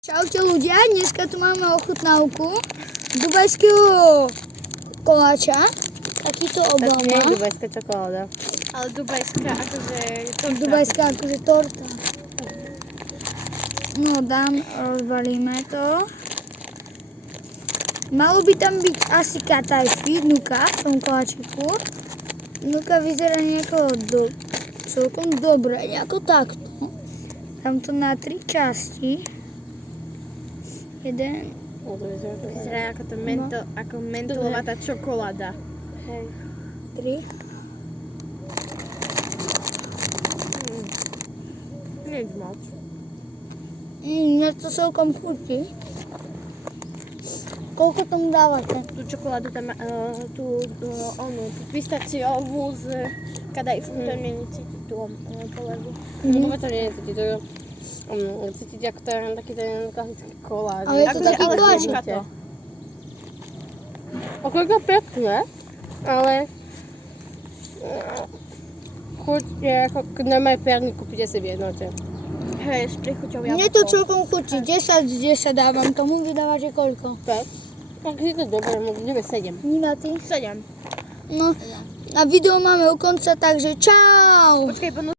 Čaute ľudia, dneska tu máme ochutnávku dubajského koláča. Takýto obal má. To nie je dubajská čokoláda. Ale dubajská torta. Dubajská akože torta. No rozbalíme to. Malo by tam byť asi katajfi, nuka v tom koláčiku. Nuka vyzerá nejako celkom dobre, nejako takto. Dám to na 3 časti. Jeden. Vyzerá ako to ako mentolová tá čokoláda. Hej. 3. Nie je moc. Mne to celkom chutí. Koľko tomu dávate? Tú čokoládu tam, tú pistáciovú z kadajfu, to nie cítiť tú polevu. Vôbec to nie je cítiť, to je cítiť ako to je taký ten klasický koláč. Ale je to taký koláč. Okoľko pekné, ale chuť je ako keď nemajú piarník, kúpite si v jednote. Hej, s prichuťou jablko. Mne to celkom chutí. 10 z 10 dávam tomu. Vy dávate koľko? 5. Tak si to dobre, možno 7. Nina, ty? 7. No, a video máme u konca, takže čau! Počkaj,